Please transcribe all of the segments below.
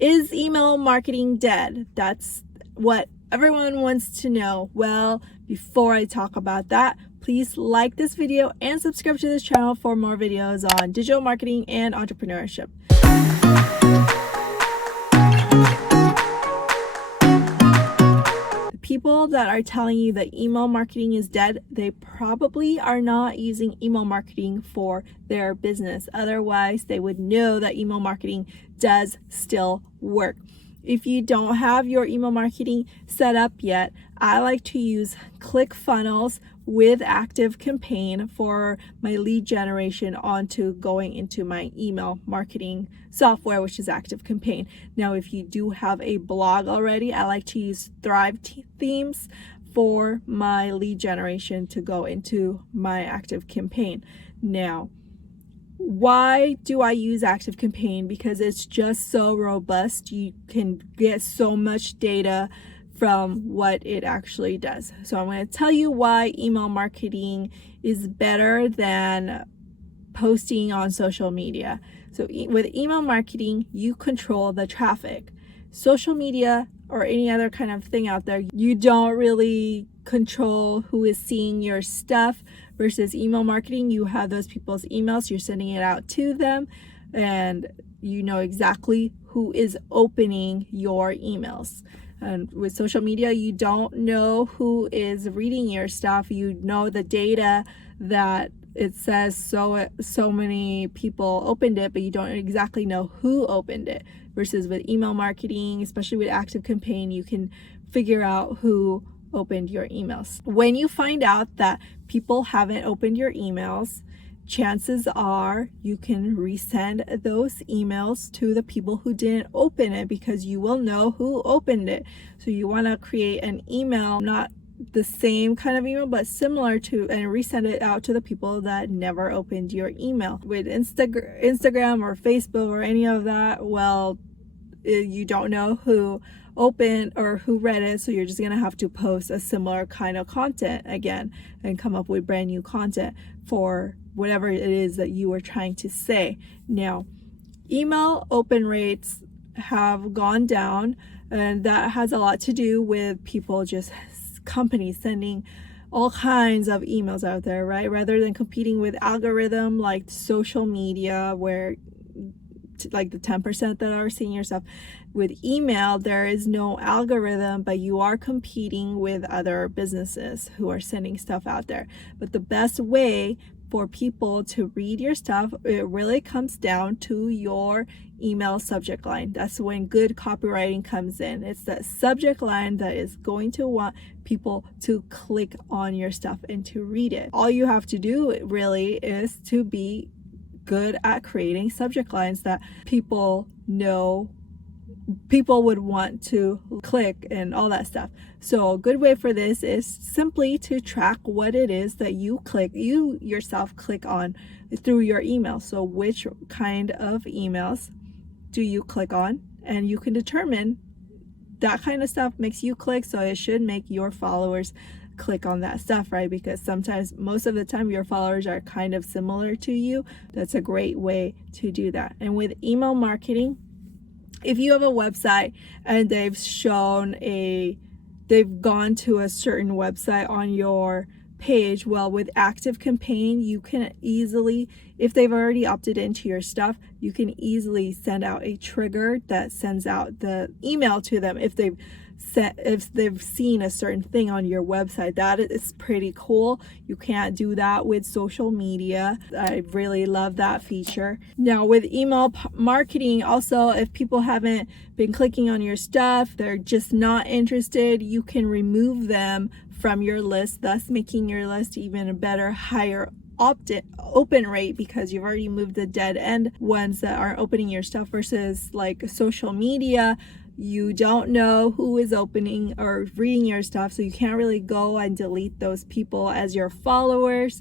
Is email marketing dead? That's what everyone wants to know. Well, before I talk about that, please like this video and subscribe to this channel for more videos on digital marketing and entrepreneurship. People that are telling you that email marketing is dead, they probably are not using email marketing for their business. Otherwise, they would know that email marketing does still work. If you don't have your email marketing set up yet, I like to use ClickFunnels with ActiveCampaign for my lead generation onto going into my email marketing software, which is ActiveCampaign. Now, if you do have a blog already, I like to use Thrive themes for my lead generation to go into my ActiveCampaign. Now, why do I use ActiveCampaign? Because it's just so robust. You can get so much data from what it actually does. So I'm going to tell you why email marketing is better than posting on social media. So with email marketing, you control the traffic. Social media or any other kind of thing out there, you don't really control who is seeing your stuff. Versus email marketing, you have those people's emails, you're sending it out to them, and you know exactly who is opening your emails. And with social media, you don't know who is reading your stuff. You know the data that it says so many people opened it, but you don't exactly know who opened it. Versus with email marketing, especially with ActiveCampaign, you can figure out who opened your emails. When you find out that people haven't opened your emails, chances are you can resend those emails to the people who didn't open it, because you will know who opened it. So you want to create an email, not the same kind of email, but similar to, and resend it out to the people that never opened your email. With Instagram or Facebook or any of that, well, you don't know who opened or who read it, so you're just gonna have to post a similar kind of content again and come up with brand new content for whatever it is that you were trying to say. Now, email open rates have gone down, and that has a lot to do with people, just companies sending all kinds of emails out there, right? Rather than competing with algorithm like social media, where like the 10% that are seeing your stuff. With email, there is no algorithm, but you are competing with other businesses who are sending stuff out there. But the best way for people to read your stuff, it really comes down to your email subject line. That's when good copywriting comes in. It's that subject line that is going to want people to click on your stuff and to read it. All you have to do really is to be good at creating subject lines that people know people would want to click and all that stuff. So a good way for this is simply to track what it is that you yourself click on through your email. So which kind of emails do you click on, and you can determine that kind of stuff makes you click, so it should make your followers click on that stuff, right? Because sometimes, most of the time, your followers are kind of similar to you. That's a great way to do that. And with email marketing, if you have a website and they've gone to a certain website on your page, well, with ActiveCampaign, you can easily, if they've already opted into your stuff, you can easily send out a trigger that sends out the email to them if they've seen a certain thing on your website. That is pretty cool. You can't do that with social media. I really love that feature. Now with email marketing, also, if people haven't been clicking on your stuff, they're just not interested, you can remove them from your list, thus making your list even a better, higher open rate, because you've already moved the dead end ones that aren't opening your stuff. Versus like social media, you don't know who is opening or reading your stuff, so you can't really go and delete those people as your followers,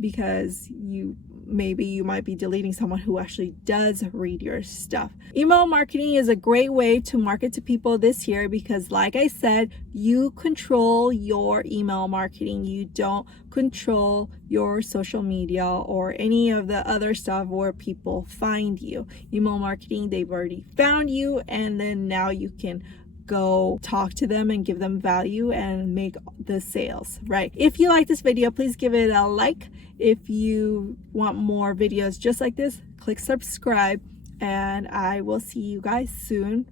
because you maybe you might be deleting someone who actually does read your stuff. Email marketing is a great way to market to people this year because, like I said, you control your email marketing. You don't control your social media or any of the other stuff where people find you. Email marketing, they've already found you, and then now you can go talk to them and give them value and make the sales, right? If you like this video, please give it a like. If you want more videos just like this, click subscribe, and I will see you guys soon.